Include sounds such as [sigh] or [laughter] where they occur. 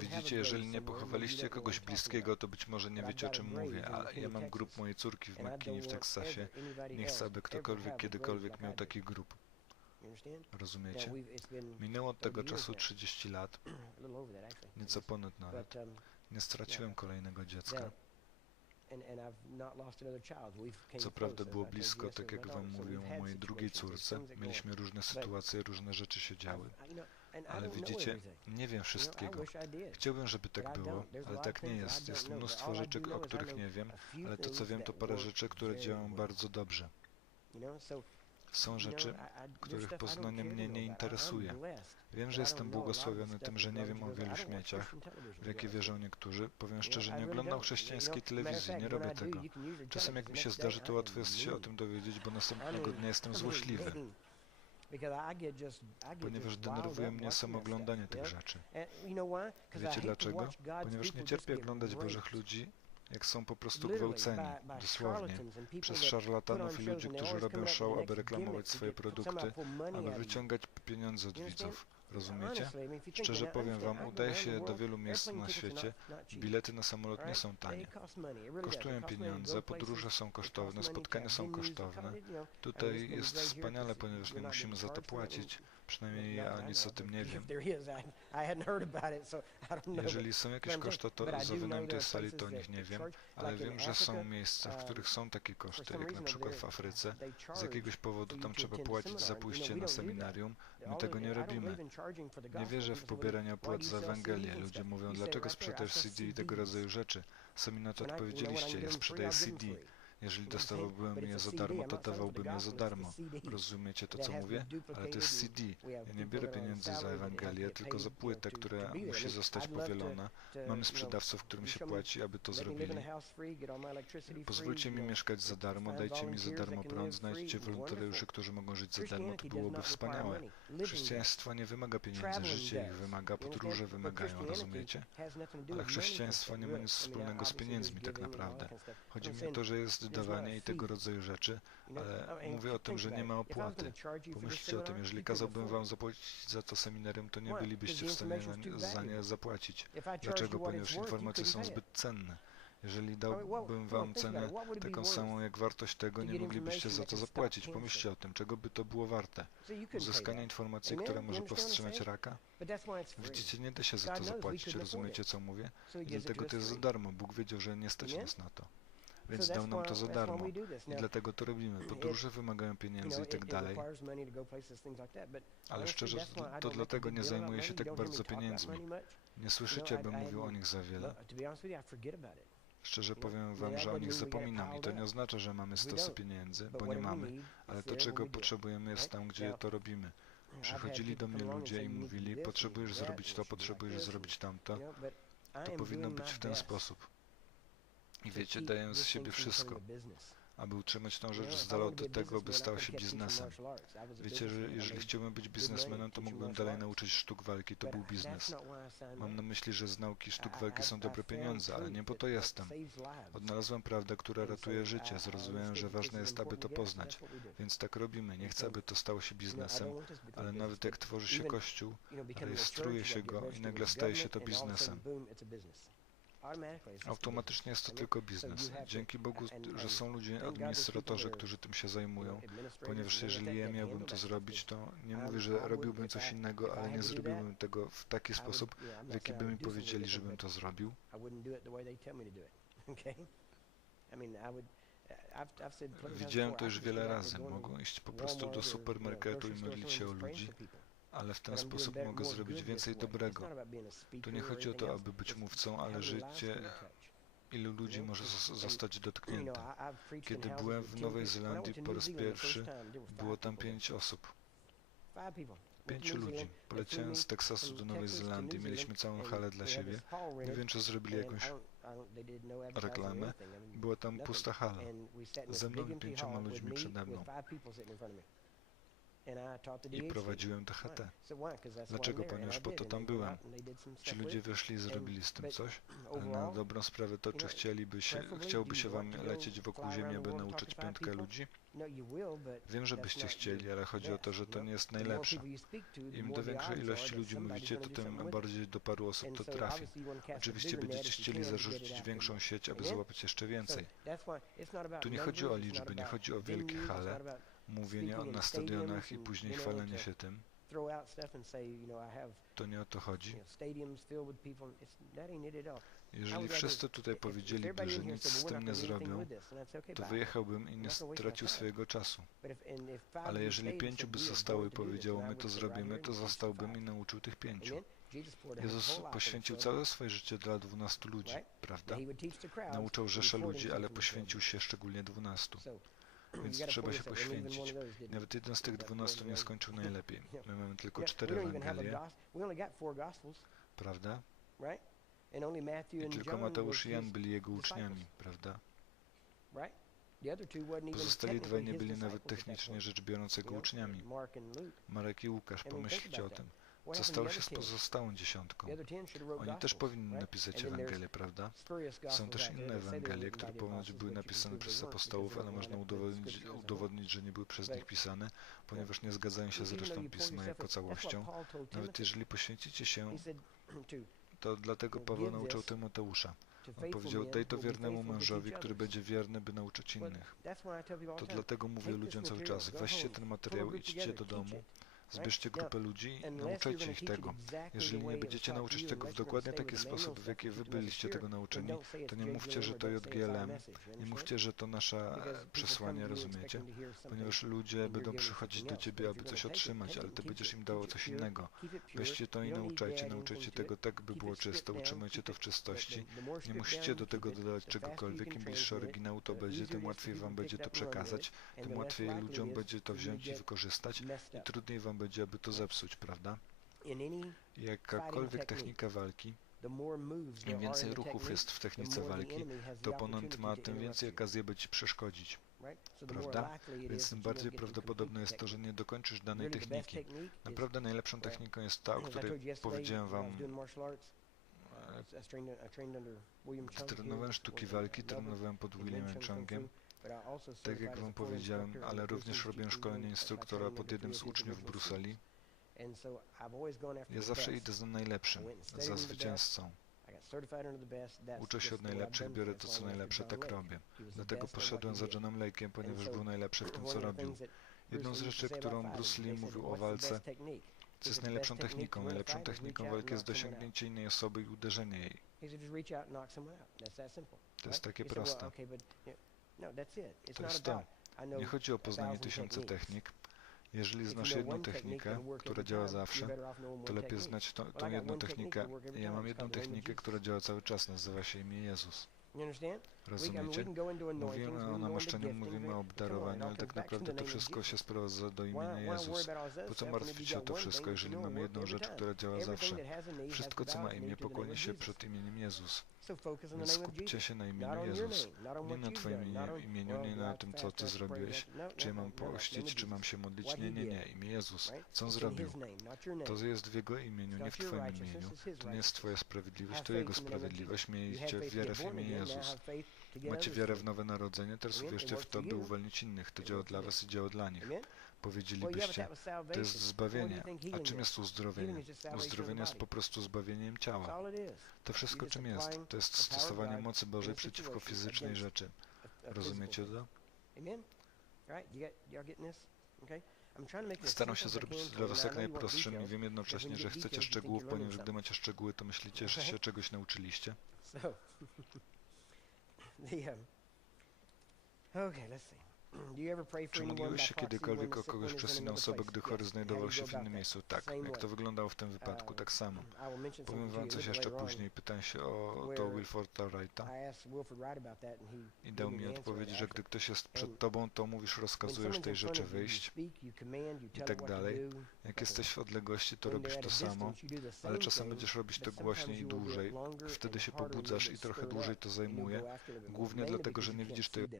Widzicie, jeżeli nie pochowaliście kogoś bliskiego, to być może nie wiecie o czym mówię, ale ja mam grób mojej córki w McKinney w Teksasie. Nie chcę, aby ktokolwiek kiedykolwiek miał taki grób. Rozumiecie? Minęło od tego czasu 30 lat, [clears throat] nieco ponad nawet. Nie straciłem kolejnego dziecka. Co prawda było blisko, tak jak wam mówiłem o mojej drugiej córce. Mieliśmy różne sytuacje, różne rzeczy się działy. Ale widzicie, nie wiem wszystkiego. Chciałbym, żeby tak było, ale tak nie jest. Jest mnóstwo rzeczy, o których nie wiem, ale to co wiem, to parę rzeczy, które działają bardzo dobrze. Są rzeczy, których poznanie mnie nie interesuje. Wiem, że jestem błogosławiony tym, że nie wiem o wielu śmieciach, w jakie wierzą niektórzy. Powiem szczerze, nie oglądam chrześcijańskiej telewizji, nie robię tego. Czasem jak mi się zdarzy, to łatwo jest się o tym dowiedzieć, bo następnego dnia jestem złośliwy. Ponieważ denerwuje mnie samo oglądanie tych rzeczy. Wiecie dlaczego? Ponieważ nie cierpię oglądać Bożych ludzi, jak są po prostu gwałceni, dosłownie, przez szarlatanów i ludzi, którzy robią show, aby reklamować swoje produkty, aby wyciągać pieniądze od widzów. Rozumiecie? Szczerze powiem wam, udaje się do wielu miejsc na świecie. Bilety na samolot nie są tanie. Kosztują pieniądze, podróże są kosztowne, spotkania są kosztowne. Tutaj jest wspaniale, ponieważ nie musimy za to płacić. Przynajmniej ja nic o tym nie wiem. Jeżeli są jakieś koszty to za wynajem tej sali, to o nich nie wiem, ale wiem, że są miejsca, w których są takie koszty, jak na przykład w Afryce. Z jakiegoś powodu tam trzeba płacić za pójście na seminarium. My tego nie robimy. Nie wierzę w pobieranie opłat za Ewangelię. Ludzie mówią, dlaczego sprzedajesz CD i tego rodzaju rzeczy. Sami na to odpowiedzieliście, ja sprzedaję CD. Jeżeli dostawałbym je za darmo, to dawałbym je za darmo. Rozumiecie to, co mówię? Ale to jest CD. Ja nie biorę pieniędzy za Ewangelię, tylko za płytę, która musi zostać powielona. Mamy sprzedawców, którym się płaci, aby to zrobili. Pozwólcie mi mieszkać za darmo, dajcie mi za darmo prąd, znajdźcie wolontariuszy, którzy mogą żyć za darmo, to byłoby wspaniałe. Chrześcijaństwo nie wymaga pieniędzy, życie ich wymaga, podróże wymagają, rozumiecie? Ale chrześcijaństwo nie ma nic wspólnego z pieniędzmi tak naprawdę. Chodzi mi o to, że jest dawanie i tego rodzaju rzeczy, ale mówię o tym, że nie ma opłaty. Pomyślcie o tym, jeżeli kazałbym wam zapłacić za to seminarium, to nie bylibyście w stanie za nie zapłacić. Dlaczego? Ponieważ informacje są zbyt cenne. Jeżeli dałbym wam cenę taką samą jak wartość tego, nie moglibyście za to zapłacić. Pomyślcie o tym, czego by to było warte. Uzyskanie informacji, która może powstrzymać raka? Widzicie, nie da się za to zapłacić, rozumiecie co mówię? I dlatego to jest za darmo. Bóg wiedział, że nie stać nas na to. Więc dał nam to za darmo i dlatego to robimy. Podróże wymagają pieniędzy i tak dalej. Ale szczerze, to, to dlatego nie zajmuję się tak bardzo pieniędzmi. Nie słyszycie, abym mówił o nich za wiele. Szczerze powiem wam, że o nich zapominam i to nie oznacza, że mamy stosy pieniędzy, bo nie mamy, ale to, czego potrzebujemy jest tam, gdzie to robimy. Przychodzili do mnie ludzie i mówili, potrzebujesz zrobić to, potrzebujesz zrobić tamto. To powinno być w ten sposób. Wiecie, daję z siebie wszystko, aby utrzymać tą rzecz z dala od tego, by stała się biznesem. Wiecie, że jeżeli chciałbym być biznesmenem, to mógłbym dalej nauczyć sztuk walki, to był biznes. Mam na myśli, że z nauki sztuk walki są dobre pieniądze, ale nie po to jestem. Odnalazłem prawdę, która ratuje życie, zrozumiałem, że ważne jest, aby to poznać, więc tak robimy. Nie chcę, aby to stało się biznesem, ale nawet jak tworzy się kościół, rejestruje się go i nagle staje się to biznesem. Automatycznie jest to tylko biznes. Dzięki Bogu, że są ludzie, administratorzy, którzy tym się zajmują, ponieważ jeżeli ja miałbym to zrobić, to nie mówię, że robiłbym coś innego, ale nie zrobiłbym tego w taki sposób, w jaki by mi powiedzieli, żebym to zrobił. Widziałem to już wiele razy. Mogą iść po prostu do supermarketu i modlić się o ludzi, ale w ten sposób mogę zrobić więcej dobrego. Tu nie chodzi o to, aby być mówcą, ale życie ilu ludzi może zostać dotknięte. Kiedy byłem w Nowej Zelandii po raz pierwszy, było tam pięć osób. Pięciu ludzi. Poleciałem z Teksasu do Nowej Zelandii, mieliśmy całą halę dla siebie. Nie wiem, czy zrobili jakąś reklamę. Była tam pusta hala. Ze mną i pięcioma ludźmi przede mną. I prowadziłem DHT. Dlaczego? Ponieważ po to tam byłem. Ci ludzie wyszli i zrobili z tym coś, ale na dobrą sprawę to, czy chcieliby się, chciałby się wam lecieć wokół ziemi, aby nauczyć piątkę ludzi? Wiem, że byście chcieli, ale chodzi o to, że to nie jest najlepsze. Im do większej ilości ludzi mówicie, to tym bardziej do paru osób to trafi. Oczywiście będziecie chcieli zarzucić większą sieć, aby złapać jeszcze więcej. Tu nie chodzi o liczby, nie chodzi o wielkie hale, mówienie na stadionach i później chwalenie się tym. To nie o to chodzi. Jeżeli wszyscy tutaj powiedzieliby, że nic z tym nie zrobią, to wyjechałbym i nie stracił swojego czasu. Ale jeżeli pięciu by zostało i powiedziało, my to zrobimy, to zostałbym i nauczył tych pięciu. Jezus poświęcił całe swoje życie dla dwunastu ludzi, prawda? Nauczał rzesze ludzi, ale poświęcił się szczególnie dwunastu. Więc trzeba się poświęcić. Nawet jeden z tych dwunastu nie skończył najlepiej. My mamy tylko cztery Ewangelie, prawda? I tylko Mateusz i Jan byli jego uczniami, prawda? Pozostali dwaj nie byli nawet technicznie rzecz biorąc jego uczniami. Marek i Łukasz, pomyślcie o tym. Co stało się z pozostałą dziesiątką? Oni też powinni napisać Ewangelię, prawda? Są też inne Ewangelie, które ponoć były napisane przez apostołów, ale można udowodnić, udowodnić, że nie były przez nich pisane, ponieważ nie zgadzają się z resztą Pisma jako całością. Nawet jeżeli poświęcicie się, to dlatego Paweł nauczał Tymoteusza. On powiedział, daj to wiernemu mężowi, który będzie wierny, by nauczyć innych. To dlatego mówię ludziom cały czas, weźcie ten materiał, idźcie do domu, Zbierzcie grupę ludzi i nauczajcie ich tego. Jeżeli nie będziecie nauczyć tego w dokładnie taki sposób, w jaki wy byliście tego nauczeni, to nie mówcie, że to JGLM, nie mówcie, że to nasze przesłanie, rozumiecie? Ponieważ ludzie będą przychodzić do ciebie, aby coś otrzymać, ale ty będziesz im dało coś innego. Weźcie to i nauczajcie, nauczajcie tego tak, by było czyste, utrzymajcie to w czystości. Nie musicie do tego dodawać czegokolwiek. Im bliższy oryginału to będzie, tym łatwiej wam będzie to przekazać, tym łatwiej ludziom będzie to wziąć i wykorzystać i trudniej wam będzie, aby to zepsuć, prawda? Jakakolwiek technika walki, im więcej ruchów jest w technice walki, to oponent ma tym więcej okazji, by ci przeszkodzić. Prawda? Więc tym bardziej prawdopodobne jest to, że nie dokończysz danej techniki. Naprawdę najlepszą techniką jest ta, o której powiedziałem wam. Trenowałem sztuki walki, trenowałem pod Williamem Changiem. Tak jak Wam powiedziałem, ale również robię szkolenie instruktora pod jednym z uczniów w Brukseli. Ja zawsze idę za najlepszym, za zwycięzcą. Uczę się od najlepszych, biorę to co najlepsze, tak robię. Dlatego poszedłem za Johnem Lake'iem, ponieważ był najlepszy w tym, co robił. Jedną z rzeczy, którą Bruce Lee mówił o walce, co jest najlepszą techniką. Najlepszą techniką walki jest dosięgnięcie innej osoby i uderzenie jej. To jest takie proste. To jest to. Nie chodzi o poznanie tysiące technik. Jeżeli znasz jedną technikę, która działa zawsze, to lepiej znać to, tą jedną technikę. Ja mam jedną technikę, która działa cały czas, nazywa się imię Jezus. Rozumiecie? Mówimy o namaszczeniu, mówimy o obdarowaniu, ale tak naprawdę to wszystko się sprowadza do imienia Jezus. Po co martwić się o to wszystko, jeżeli mamy jedną rzecz, która działa zawsze? Wszystko, co ma imię, pokłoni się przed imieniem Jezus. Więc skupcie się na imieniu Jezus. Nie na Twoim imieniu, nie na tym, co Ty zrobiłeś. Czy ja mam pościć, czy mam się modlić? Nie, nie, nie. Imię Jezus. Co On zrobił? To jest w Jego imieniu, nie w Twoim imieniu. To nie jest Twoja sprawiedliwość, to Jego sprawiedliwość. Miejcie wiarę w imię Jezus. Macie wiarę w nowe narodzenie, teraz uwierzcie w to, by uwolnić innych. To działa dla was i działa dla nich. Powiedzielibyście, to jest zbawienie. A czym jest uzdrowienie? Uzdrowienie jest po prostu zbawieniem ciała. To wszystko czym jest? To jest stosowanie mocy Bożej przeciwko fizycznej rzeczy. Rozumiecie to? Staram się zrobić dla Was jak najprostszym i wiem jednocześnie, że chcecie szczegółów, ponieważ gdy macie szczegóły, to myślicie, że się czegoś nauczyliście. [laughs] [laughs] the um, okay, let's see. Czy modliłeś się kiedykolwiek o kogoś przez inną osobę, gdy chory znajdował się w innym miejscu? Tak. Jak to wyglądało w tym wypadku? Tak samo. Powiem wam coś jeszcze później. Pytam się o to Wilforda Wrighta i dał mi odpowiedź, że gdy ktoś jest przed tobą, to mówisz, rozkazujesz tej rzeczy wyjść i tak dalej. Jak jesteś w odległości, to robisz to samo, ale czasem będziesz robić to głośniej i dłużej. Wtedy się pobudzasz i trochę dłużej to zajmuje, głównie dlatego, że nie widzisz tej